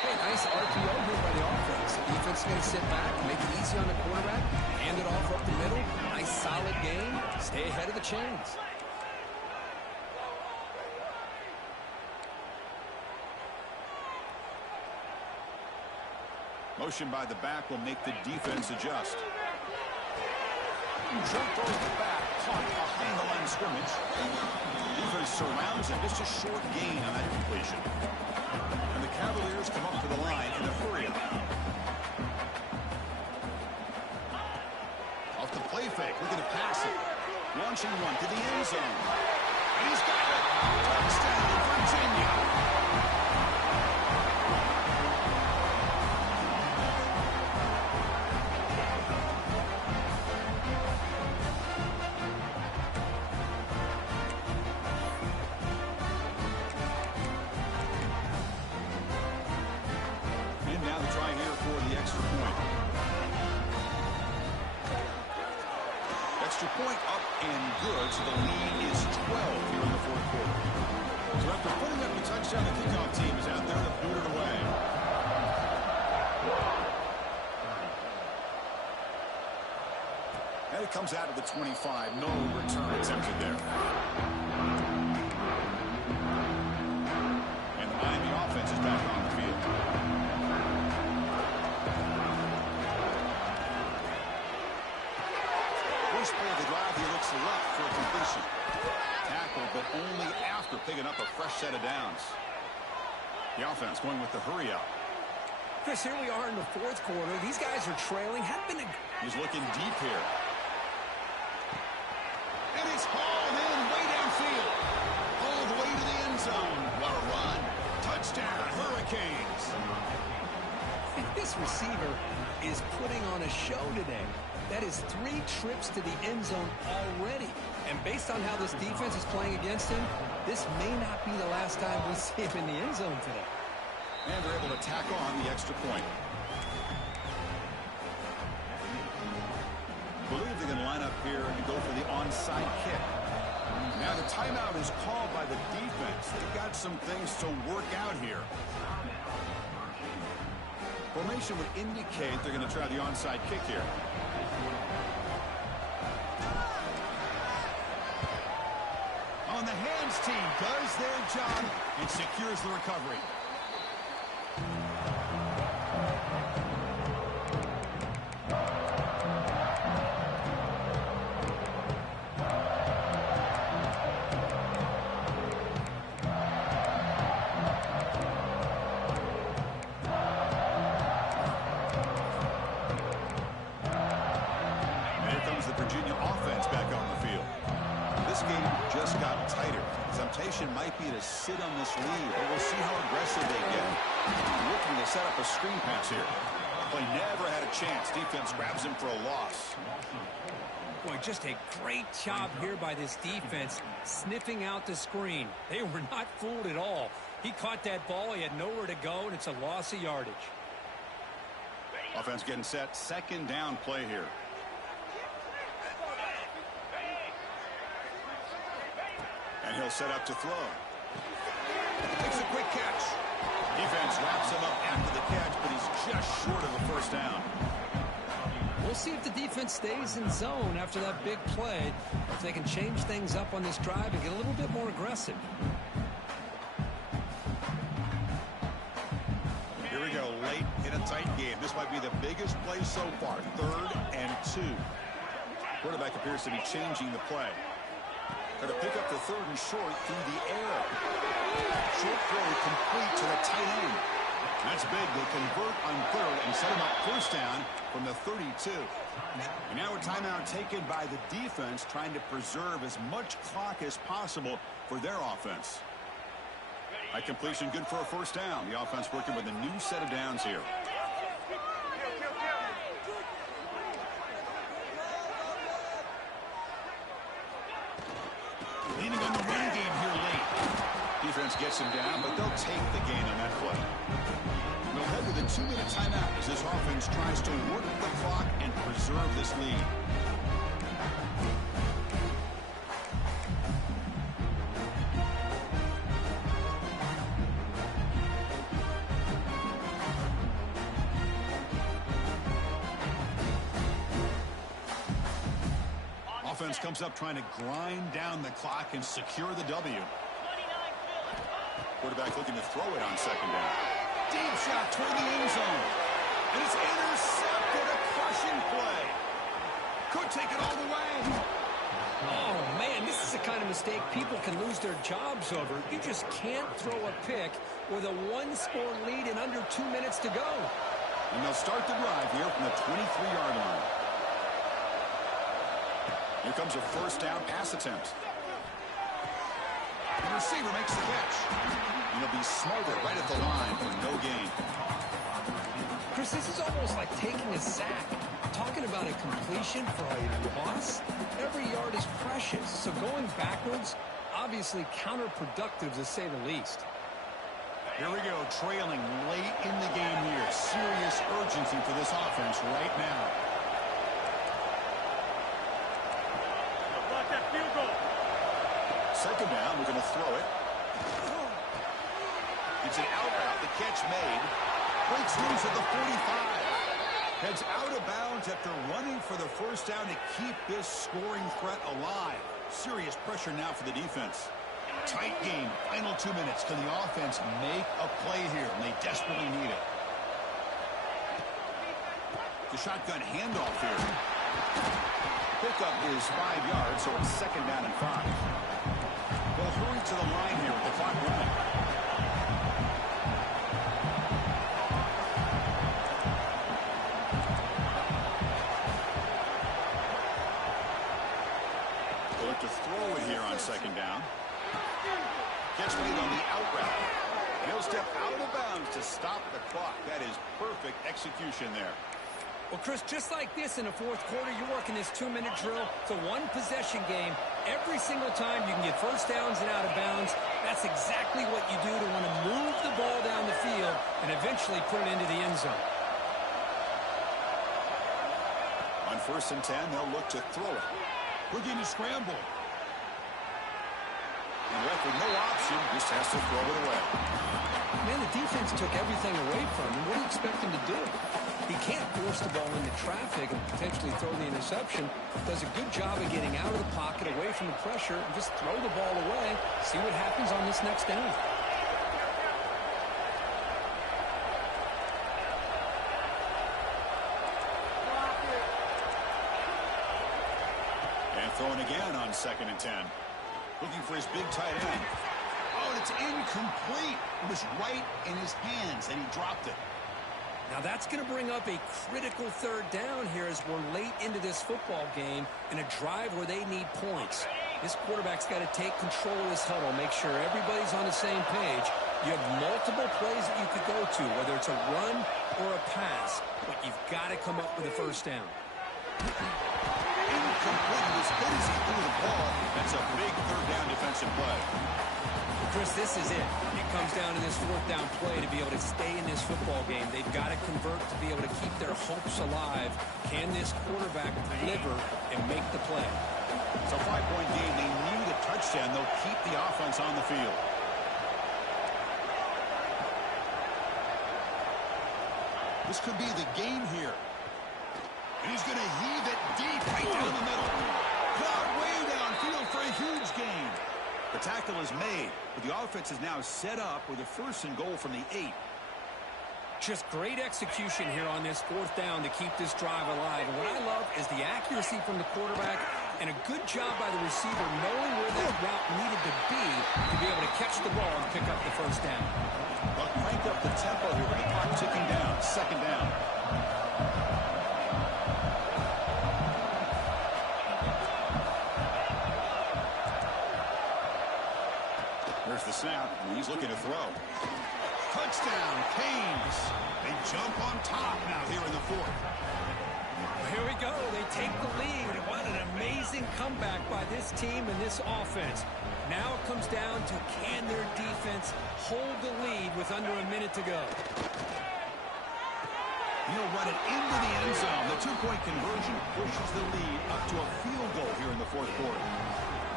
Hey, nice RPO here by the offense. The defense is going to sit back, make it easy on the quarterback, hand it off up the middle. Nice solid game. Stay ahead of the chains. Motion by the back will make the defense adjust. Jumped over the back, caught behind the line of scrimmage. Defense surrounds him. Just a short gain on that completion. And the Cavaliers come up to the line in a hurry up. Off the play fake, looking to pass it. Launching one to the end zone. And he's got it. Touchdown, Virginia. Extra point up and good, so the lead is 12 here in the 4th quarter. So after putting up the touchdown, the kickoff team is out there to boot it away. And it comes out of the 25. No return attempted there. And the Miami offense is back on the field. first play of the drive, he looks left for a completion. Tackled, but only after picking up a fresh set of downs. The offense going with the hurry up. Chris, here we are in the fourth quarter. These guys are trailing. He's looking deep here. And it's hauled in way downfield. All the way to the end zone. What a run. Touchdown, Hurricanes. This receiver is putting on a show today. That is 3 trips to the end zone already. And based on how this defense is playing against him, this may not be the last time we see him in the end zone today. And they're able to tack on the extra point. Believe they're going to line up here and go for the onside kick. Now the timeout is called by the defense. They've got some things to work out here. Formation would indicate they're going to try the onside kick here. On the hands team does their job and secures the recovery. Might be to sit on this lead, but we'll see how aggressive they get. Looking to set up a screen pass here. Play never had a chance. Defense grabs him for a loss. Boy, just a great job here by this defense, sniffing out the screen. They were not fooled at all. He caught that ball. He had nowhere to go, and it's a loss of yardage. Offense getting set. Second down play here. And he'll set up to throw. Takes a quick catch. Defense wraps him up after the catch, but he's just short of the first down. We'll see if the defense stays in zone after that big play. If they can change things up on this drive and get a little bit more aggressive. Here we go, late in a tight game. This might be the biggest play so far. 3rd and 2. Quarterback appears to be changing the play. Got to pick up the 3rd and short through the air. Short throw complete to the tight end. That's big. They convert on 3rd and set him up first down from the 32. And now a timeout taken by the defense, trying to preserve as much clock as possible for their offense. High completion, good for a first down. The offense working with a new set of downs here. Leaning on the run game here late. Defense gets him down, but they'll take the gain on that play. They'll head with a 2-minute timeout as this offense tries to work the clock and preserve this lead. Offense comes up trying to grind down the clock and secure the W. Quarterback looking to throw it on second down. Deep shot toward the end zone. And it's intercepted. A crushing play. Could take it all the way. Oh, man, this is the kind of mistake people can lose their jobs over. You just can't throw a pick with a 1-score lead in under 2 minutes to go. And they'll start the drive here from the 23-yard line. Here comes a first down pass attempt. The receiver makes the catch. And he'll be smothered right at the line for no gain. Chris, this is almost like taking a sack. Talking about a completion for a loss, every yard is precious. So going backwards, obviously counterproductive to say the least. Here we go, trailing late in the game here. Serious urgency for this offense right now. Second down, we're going to throw it. It's an out route, the catch made. Breaks loose at the 45. Heads out of bounds after running for the first down to keep this scoring threat alive. Serious pressure now for the defense. Tight game, final 2 minutes. Can the offense make a play here? And they desperately need it. The shotgun handoff here. Pickup is 5 yards, so it's 2nd down and 5. They'll hurry to the line here with the clock running. They'll look to throw it here on 2nd down. Gets made on the out route. And he'll step out of bounds to stop the clock. That is perfect execution there. Well, Chris, just like this in the fourth quarter, you're working this 2-minute drill. It's a one-possession game. Every single time you can get first downs and out of bounds. That's exactly what you do to want to move the ball down the field and eventually put it into the end zone. On 1st and 10, they'll look to throw it. Looking to scramble. And left with no option, just has to throw it away. Man, the defense took everything away from him. What do you expect him to do? He can't force the ball into traffic and potentially throw the interception. Does a good job of getting out of the pocket, away from the pressure, and just throw the ball away. See what happens on this next down. And throwing again on 2nd and 10. Looking for his big tight end. Oh, it's incomplete. It was right in his hands, and he dropped it. Now that's going to bring up a critical 3rd down here as we're late into this football game in a drive where they need points. This quarterback's got to take control of this huddle, make sure everybody's on the same page. You have multiple plays that you could go to, whether it's a run or a pass, but you've got to come up with a 1st down. Incomplete as good as he threw the ball. That's a big 3rd down defensive play. Chris, this is it. It comes down to this 4th down play to be able to stay in this football game. They've got to convert to be able to keep their hopes alive. Can this quarterback deliver and make the play? It's a 5-point game. They need a touchdown. They'll keep the offense on the field. This could be the game here. And he's going to heave it deep right down the middle. Caught way downfield for a huge gain. The tackle is made, but the offense is now set up with a 1st and goal from the 8. Just great execution here on this 4th down to keep this drive alive. And what I love is the accuracy from the quarterback and a good job by the receiver knowing where that route needed to be able to catch the ball and pick up the 1st down. They'll crank up the tempo here with the clock ticking down. 2nd down. There's the snap, and he's looking to throw. Touchdown, Canes. They jump on top now here in the 4th. Here we go. They take the lead. What an amazing comeback by this team and this offense. Now it comes down to can their defense hold the lead with under a minute to go. He'll run it into the end zone. The 2-point conversion pushes the lead up to a field goal here in the 4th quarter.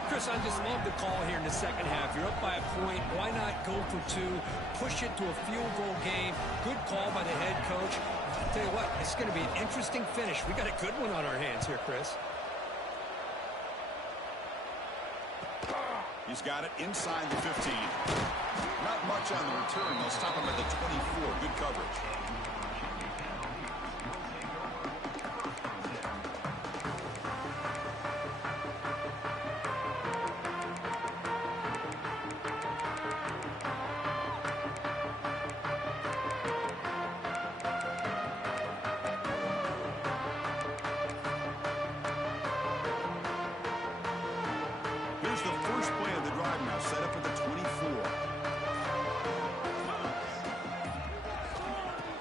Chris, I just love the call here in the 2nd half. You're up by a point. Why not go for 2? Push it to a field goal game. Good call by the head coach. I'll tell you what, it's going to be an interesting finish. We got a good one on our hands here, Chris. He's got it inside the 15. Not much on the return. They'll stop him at the 24. Good coverage. Here's the first play of the drive now, set up at the 24.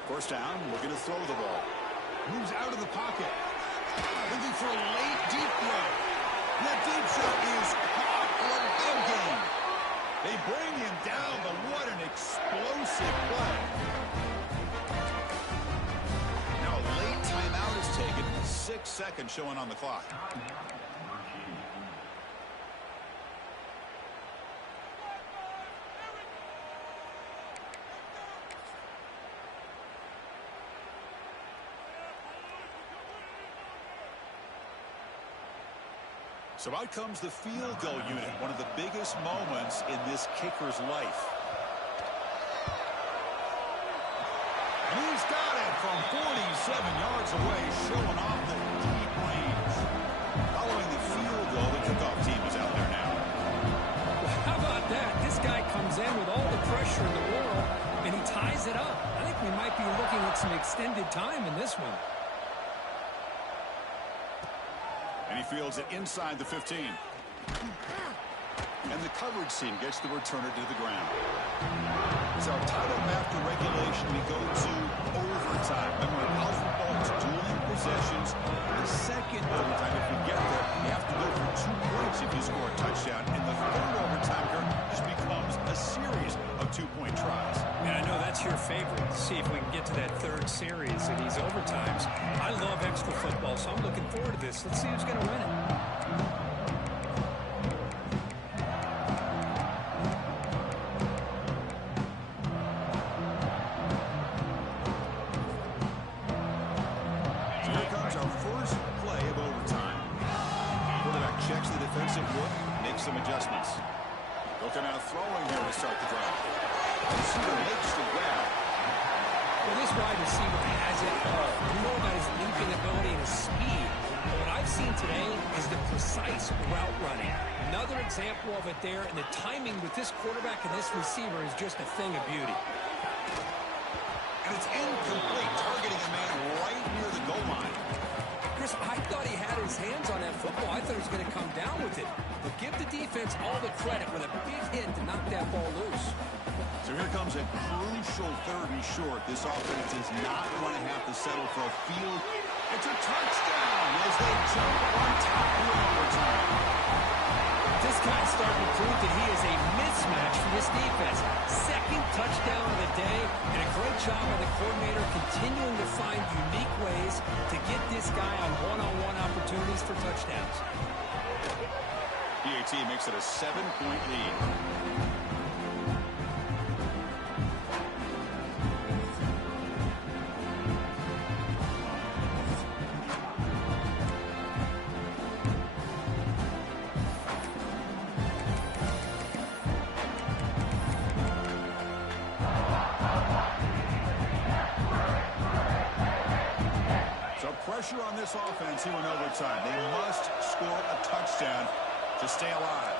First down, looking to throw the ball. Moves out of the pocket. Looking for a late deep throw. That deep shot is caught for a big gain. They bring him down, but what an explosive play. Now a late timeout is taken. 6 seconds showing on the clock. So out comes the field goal unit, one of the biggest moments in this kicker's life. And he's got it from 47 yards away, showing off the deep range. pressure in the world, and he ties it up. I think we might be looking at some extended time in this one. And he fields it inside the 15. And the coverage team gets the returner to the ground. So tied up after regulation, we go to overtime. Remember, college football is dueling possessions. The second overtime, if we get there, you have to go for 2 points if you score a touchdown. And the third overtime here just becomes a series of 2-point tries. And I know that's your favorite. See if we can get to that third series of these overtimes. I love extra football, so I'm looking forward to this. Let's see who's going to win it. Some adjustments. Looking out throwing here to start the drive. Receiver makes the grab. Well, this wide receiver has it all. You know about his leaping ability and his speed. But what I've seen today is the precise route running. Another example of it there, and the timing with this quarterback and this receiver is just a thing of beauty. And it's incomplete, targeting a man right near the goal line. Chris, I thought he had his hands on that football. I thought he was going to come down with it. But give the defense all the credit with a big hit to knock that ball loose. So here comes a crucial 3rd and short. This offense is not going to have to settle for a field. It's a touchdown as they jump on top in overtime. This guy's starting to prove that he is a mismatch for this defense. 2nd touchdown of the day, and a great job by the coordinator continuing to find unique ways to get this guy on one-on-one opportunities for touchdowns. PAT makes it a 7-point lead. Pressure on this offense here in overtime. They must score a touchdown to stay alive.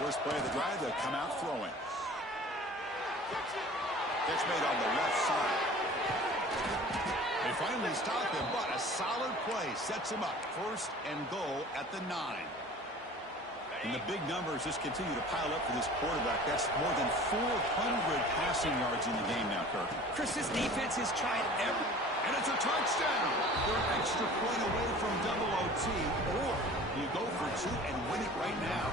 First play of the drive, they come out throwing. Catch made on the left side. They finally stop him, but a solid play sets him up. 1st and goal at the 9. And the big numbers just continue to pile up for this quarterback. That's more than 400 passing yards in the game now, Kirk. Chris, this defense has tried every... And it's a touchdown. They're an extra point away from double OT. Or you go for 2 and win it right now.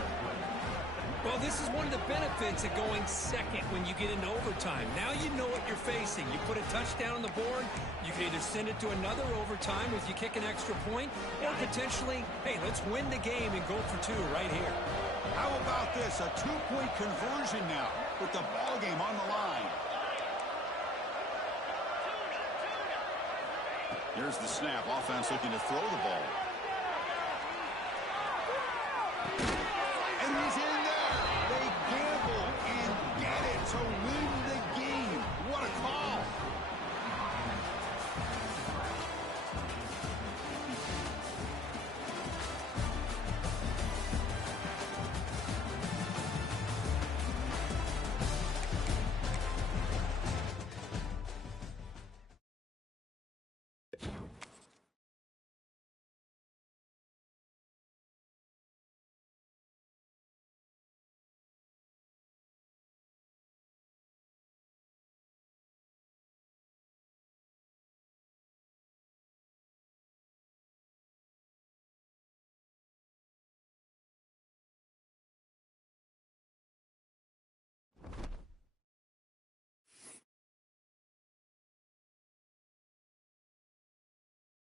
Well, this is one of the benefits of going second when you get into overtime. Now you know what you're facing. You put a touchdown on the board, you can either send it to another overtime if you kick an extra point, or potentially, hey, let's win the game and go for 2 right here. How about this? A 2-point conversion now with the ball game on the line. Here's the snap. Offense looking to throw the ball.